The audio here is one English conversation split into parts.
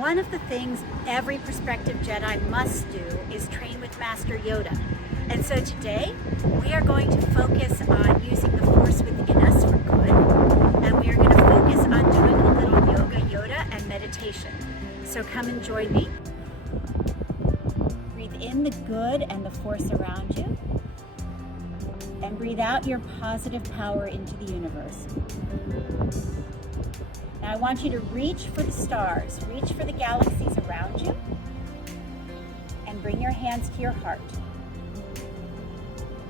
One of the things every prospective Jedi must do is train with Master Yoda. And so today, we are going to focus on using the Force within us for good. And we are going to focus on doing a little yoga, Yoda, and meditation. So come and join me. Breathe in the good and the Force around you. And breathe out your positive power into the universe. Now I want you to reach for the stars, reach for the galaxies around you, and bring your hands to your heart.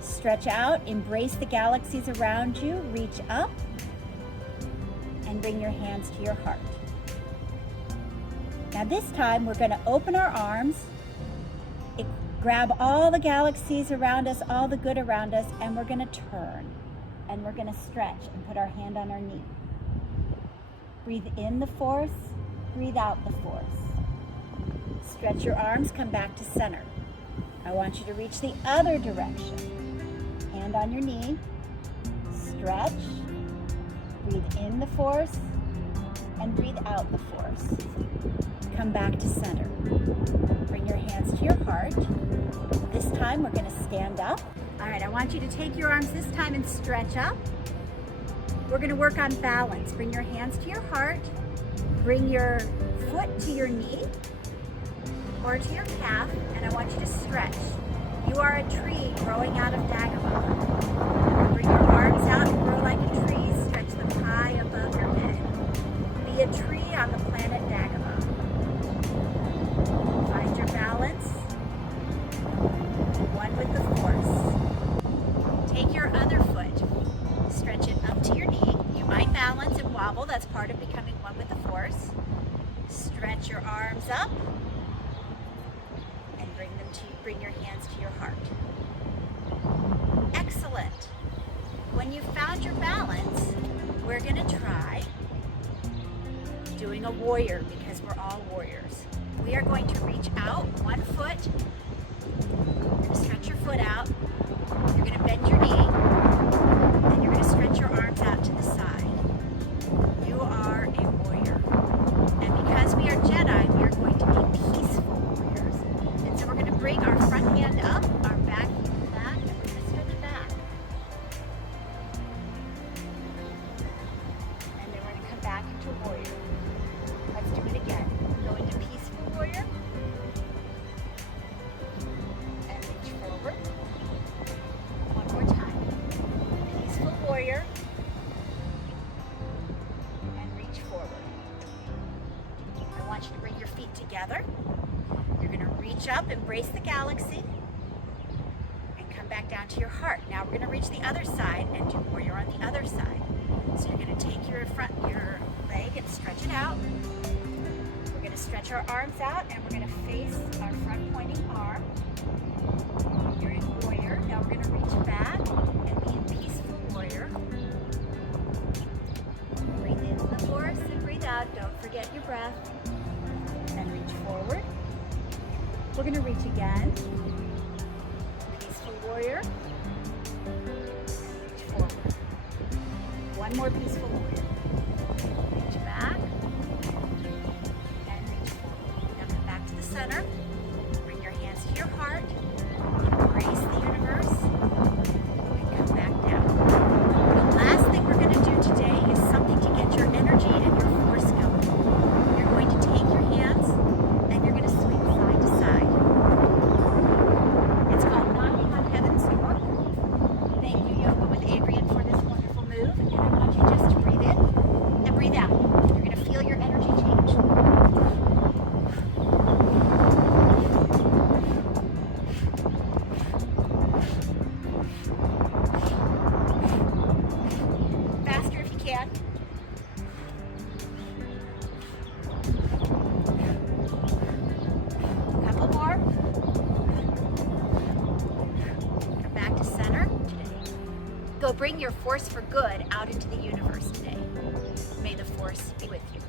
Stretch out, embrace the galaxies around you, reach up, and bring your hands to your heart. Now this time we're going to open our arms, grab all the galaxies around us, all the good around us, and we're going to turn, and we're going to stretch and put our hand on our knee. Breathe in the Force, breathe out the Force. Stretch your arms, come back to center. I want you to reach the other direction. Hand on your knee, stretch, breathe in the Force, and breathe out the Force. Come back to center. Bring your hands to your heart. This time we're going to stand up. All right, I want you to take your arms this time and stretch up. We're going to work on balance. Bring your hands to your heart. Bring your foot to your knee or to your calf, and I want you to stretch. You are a tree growing out of Dagobah. Bring your arms out and grow like a tree. Stretch them high above your head. Be a tree on the planet Dagobah. Find your balance. One with the Force. Take your other foot. Stretch it up to your knee. You might balance and wobble. That's part of becoming one with the Force. Stretch your arms up and bring your hands to your heart. Excellent. When you've found your balance, we're going to try doing a warrior because we're all warriors. We are going to reach out one foot. You're going to stretch your foot out. You're going to bend your knee. Then you're going to stretch your arms out to the side. You are a warrior. And because we are Jedi, we are going to be peaceful warriors. And so we're going to bring our front hand up, our back heel back, and we're going to stretch back. And then we're going to come back into warrior. Let's do it again. Go into peaceful warrior. And reach forward. One more time. Peaceful warrior. And reach forward. I want you to bring your feet together. You're going to reach up, embrace the galaxy, and come back down to your heart. Now we're going to reach the other side and do warrior on the other side. So you're going to take your leg and stretch it out. We're going to stretch our arms out, and we're going to face our front pointing arm. You're in warrior. Now we're going to reach back and be in peaceful warrior. Breathe in the Force and breathe out. Don't forget your breath. And reach forward. We're going to reach again. Peaceful warrior. Reach forward. One more peaceful warrior. Reach back. And reach forward. Now come back to the center. Bring your hands to your heart. Embrace the universe. And come back down. The last thing we're going to do today is something to get your energy and your Force going. You're going to take your hands and you're going to swing side to side. It's called knocking on heaven's door. Thank you, Yoga with Adrian, for this wonderful move. And I want you just to breathe in and breathe out. You're going to feel your energy change. Faster if you can. A couple more. Come back to center. Go bring your Force for good out into the universe today. May the Force be with you.